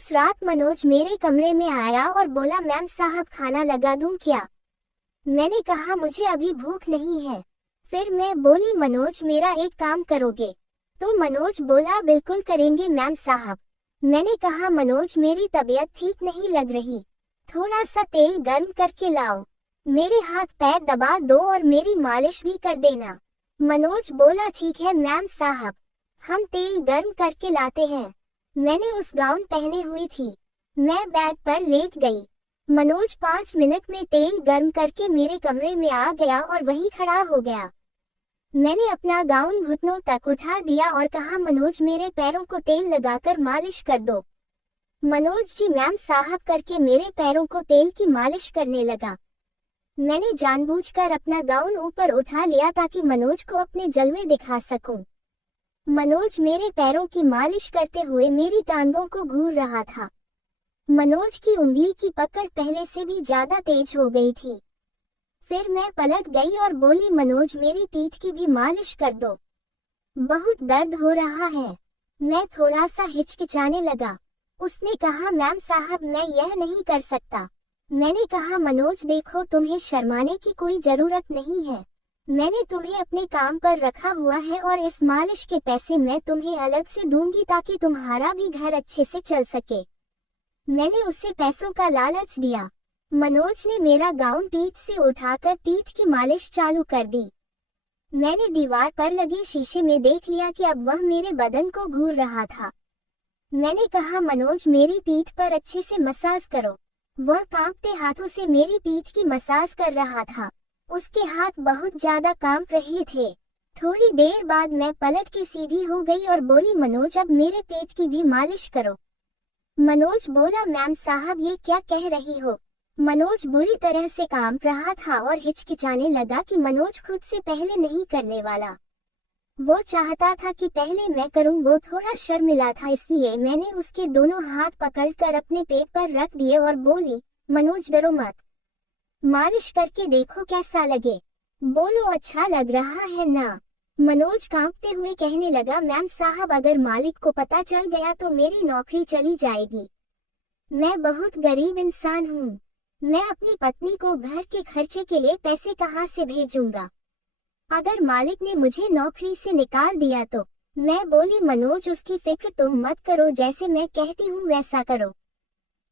उस रात मनोज मेरे कमरे में आया और बोला, मैम साहब खाना लगा दूं क्या? मैंने कहा मुझे अभी भूख नहीं है। फिर मैं बोली, मनोज मेरा एक काम करोगे? तो मनोज बोला, बिल्कुल करेंगे मैम साहब। मैंने कहा, मनोज मेरी तबीयत ठीक नहीं लग रही, थोड़ा सा तेल गर्म करके लाओ, मेरे हाथ पैर दबा दो और मेरी मालिश भी कर देना। मनोज बोला, ठीक है मैम साहब, हम तेल गर्म करके लाते हैं। मैंने उस गाउन पहने हुई थी, मैं बेड पर लेट गई। मनोज 5 मिनट में तेल गर्म करके मेरे कमरे में आ गया और वहीं खड़ा हो गया। मैंने अपना गाउन घुटनों तक उठा दिया और कहा, मनोज मेरे पैरों को तेल लगाकर मालिश कर दो। मनोज जी मैम साहब करके मेरे पैरों को तेल की मालिश करने लगा। मैंने जानबूझकर अपना गाउन ऊपर उठा लिया ताकि मनोज को अपने जलवे दिखा सकूं। मनोज मेरे पैरों की मालिश करते हुए मेरी टांगों को घूर रहा था। मनोज की उंगली की पकड़ पहले से भी ज्यादा तेज हो गई थी। फिर मैं पलट गई और बोली, मनोज मेरी पीठ की भी मालिश कर दो, बहुत दर्द हो रहा है। मैं थोड़ा सा हिचकिचाने लगा। उसने कहा, मैम साहब मैं यह नहीं कर सकता। मैंने कहा, मनोज देखो तुम्हें शर्माने की कोई जरूरत नहीं है, मैंने तुम्हें अपने काम पर रखा हुआ है और इस मालिश के पैसे मैं तुम्हें अलग से दूंगी ताकि तुम्हारा भी घर अच्छे से चल सके। मैंने उसे पैसों का लालच दिया। मनोज ने मेरा गाउन पीठ से उठाकर पीठ की मालिश चालू कर दी। मैंने दीवार पर लगे शीशे में देख लिया कि अब वह मेरे बदन को घूर रहा था। मैंने कहा, मनोज मेरी पीठ पर अच्छे से मसाज करो। वह कांपते हाथों से मेरी पीठ की मसाज कर रहा था। उसके हाथ बहुत ज्यादा कांप रहे थे। थोड़ी देर बाद मैं पलट के सीधी हो गई और बोली, मनोज अब मेरे पेट की भी मालिश करो। मनोज बोला, मैम साहब ये क्या कह रही हो? मनोज बुरी तरह से कांप रहा था और हिचकिचाने लगा कि मनोज खुद से पहले नहीं करने वाला। वो चाहता था कि पहले मैं करूं। वो थोड़ा शर्मिला था, इसलिए मैंने उसके दोनों हाथ पकड़कर अपने पेट पर रख दिए और बोली, मनोज डरो मत, मालिश करके देखो कैसा लगे, बोलो अच्छा लग रहा है ना? मनोज कांपते हुए कहने लगा, मैम साहब अगर मालिक को पता चल गया तो मेरी नौकरी चली जाएगी। मैं बहुत गरीब इंसान हूँ, मैं अपनी पत्नी को घर के खर्चे के लिए पैसे कहाँ से भेजूंगा? अगर मालिक ने मुझे नौकरी से निकाल दिया तो? मैं बोली, मनोज उसकी फिक्र तुम मत करो, जैसे मैं कहती हूँ वैसा करो।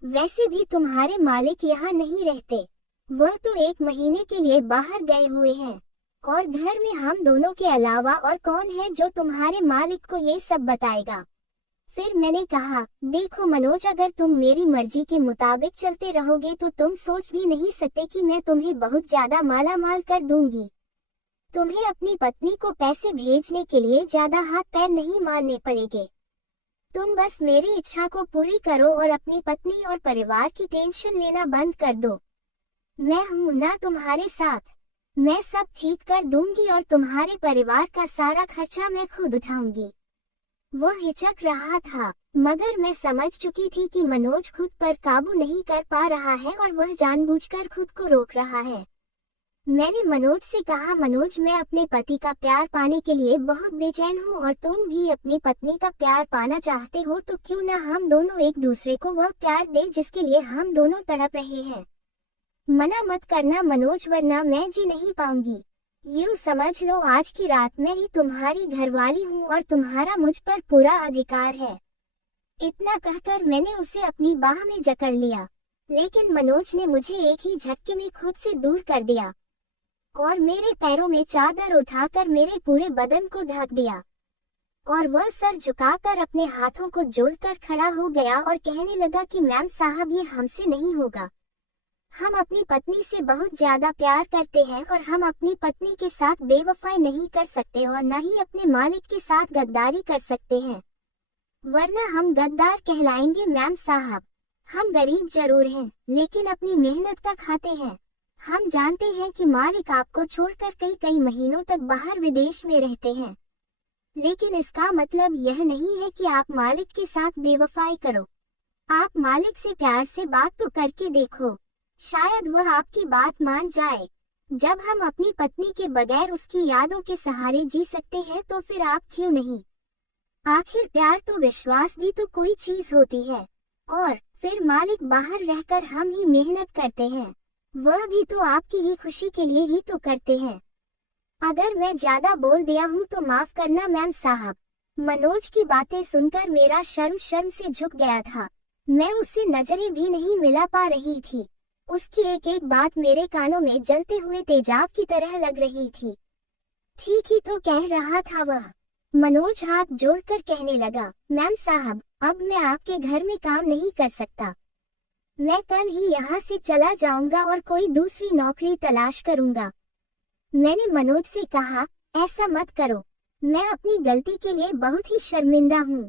वैसे भी तुम्हारे मालिक यहाँ नहीं रहते, वह तो 1 महीने के लिए बाहर गए हुए हैं और घर में हम दोनों के अलावा और कौन है जो तुम्हारे मालिक को ये सब बताएगा? फिर मैंने कहा, देखो मनोज अगर तुम मेरी मर्जी के मुताबिक चलते रहोगे तो तुम सोच भी नहीं सकते कि मैं तुम्हें बहुत ज्यादा माला माल कर दूंगी। तुम्हें अपनी पत्नी को पैसे भेजने के लिए ज्यादा हाथ पैर नहीं मारने पड़ेंगे। तुम बस मेरी इच्छा को पूरी करो और अपनी पत्नी और परिवार की टेंशन लेना बंद कर दो। मैं हूँ ना तुम्हारे साथ, मैं सब ठीक कर दूंगी और तुम्हारे परिवार का सारा खर्चा मैं खुद उठाऊंगी। वो हिचक रहा था, मगर मैं समझ चुकी थी कि मनोज खुद पर काबू नहीं कर पा रहा है और वह जानबूझकर खुद को रोक रहा है। मैंने मनोज से कहा, मनोज मैं अपने पति का प्यार पाने के लिए बहुत बेचैन हूँ और तुम भी अपनी पत्नी का प्यार पाना चाहते हो, तो क्यों ना हम दोनों एक दूसरे को वह प्यार दें जिसके लिए हम दोनों तड़प रहे हैं। मना मत करना मनोज, वरना मैं जी नहीं पाऊंगी। यूं समझ लो आज की रात मैं ही तुम्हारी घरवाली हूँ और तुम्हारा मुझ पर पूरा अधिकार है। इतना कहकर मैंने उसे अपनी बाह में जकड़ लिया, लेकिन मनोज ने मुझे एक ही झटके में खुद से दूर कर दिया और मेरे पैरों में चादर उठाकर मेरे पूरे बदन को ढक दिया और वह सर झुकाकर अपने हाथों को जोड़कर खड़ा हो गया और कहने लगा कि मैम साहब ये हमसे नहीं होगा। हम अपनी पत्नी से बहुत ज्यादा प्यार करते हैं और हम अपनी पत्नी के साथ बेवफाई नहीं कर सकते और न ही अपने मालिक के साथ गद्दारी कर सकते हैं, वरना हम गद्दार कहलाएंगे। मैम साहब हम गरीब जरूर हैं लेकिन अपनी मेहनत का खाते हैं। हम जानते हैं कि मालिक आपको छोड़कर कई कई महीनों तक बाहर विदेश में रहते हैं, लेकिन इसका मतलब यह नहीं है कि आप मालिक के साथ बेवफाई करो। आप मालिक से प्यार से बात तो करके देखो, शायद वह आपकी बात मान जाए। जब हम अपनी पत्नी के बगैर उसकी यादों के सहारे जी सकते हैं तो फिर आप क्यों नहीं? आखिर प्यार तो विश्वास भी तो कोई चीज होती है। और फिर मालिक बाहर रहकर हम ही मेहनत करते हैं, वह भी तो आपकी ही खुशी के लिए ही तो करते हैं। अगर मैं ज्यादा बोल दिया हूँ तो माफ करना मैम साहब। मनोज की बातें सुनकर मेरा शर्म से झुक गया था। मैं उससे नजरें भी नहीं मिला पा रही थी। उसकी एक एक बात मेरे कानों में जलते हुए तेजाब की तरह लग रही थी। ठीक ही तो कह रहा था वह। मनोज हाथ जोड़कर कहने लगा, मैम साहब, अब मैं आपके घर में काम नहीं कर सकता। मैं कल ही यहाँ से चला जाऊंगा और कोई दूसरी नौकरी तलाश करूंगा। मैंने मनोज से कहा, ऐसा मत करो, मैं अपनी गलती के लिए बहुत ही शर्मिंदा हूँ।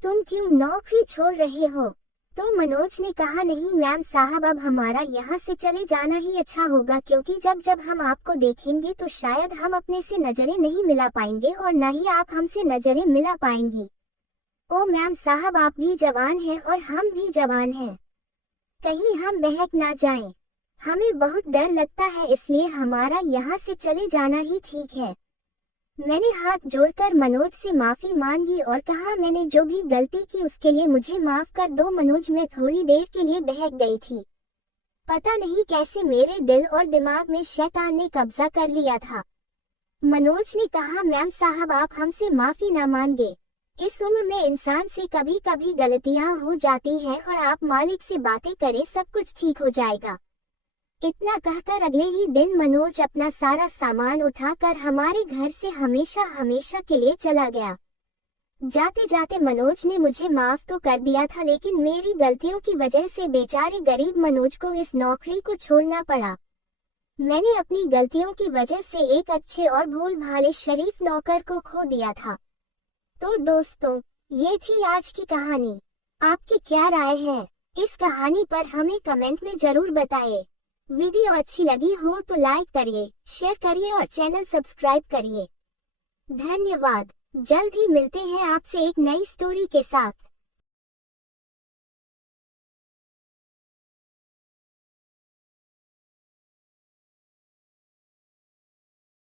तुम क्यों नौकरी छोड़ रहे हो? तो मनोज ने कहा, नहीं मैम साहब, अब हमारा यहाँ से चले जाना ही अच्छा होगा, क्योंकि जब जब हम आपको देखेंगे तो शायद हम अपने से नजरें नहीं मिला पाएंगे और न ही आप हमसे नजरें मिला पाएंगी। ओ मैम साहब, आप भी जवान हैं और हम भी जवान हैं, कहीं हम बहक ना जाएं। हमें बहुत डर लगता है, इसलिए हमारा यहाँ से चले जाना ही ठीक है। मैंने हाथ जोड़कर मनोज से माफी मांगी और कहा, मैंने जो भी गलती की उसके लिए मुझे माफ कर दो। मनोज, मैं थोड़ी देर के लिए बहक गई थी। पता नहीं कैसे मेरे दिल और दिमाग में शैतान ने कब्जा कर लिया था। मनोज ने कहा, मैम साहब, आप हमसे माफी ना मांगे। इस उम्र में इंसान से कभी कभी गलतियां हो जाती हैं और आप मालिक से बातें करें, सब कुछ ठीक हो जाएगा। इतना कहकर अगले ही दिन मनोज अपना सारा सामान उठाकर हमारे घर से हमेशा हमेशा के लिए चला गया। जाते जाते मनोज ने मुझे माफ तो कर दिया था, लेकिन मेरी गलतियों की वजह से बेचारे गरीब मनोज को इस नौकरी को छोड़ना पड़ा। मैंने अपनी गलतियों की वजह से एक अच्छे और भोल भाले शरीफ नौकर को खो दिया था। तो दोस्तों, ये थी आज की कहानी। आपकी क्या राय है इस कहानी पर? हमें कमेंट में जरूर बताइए। वीडियो अच्छी लगी हो तो लाइक करिए, शेयर करिए और चैनल सब्सक्राइब करिए। धन्यवाद। जल्द ही मिलते हैं आपसे एक नई स्टोरी के साथ।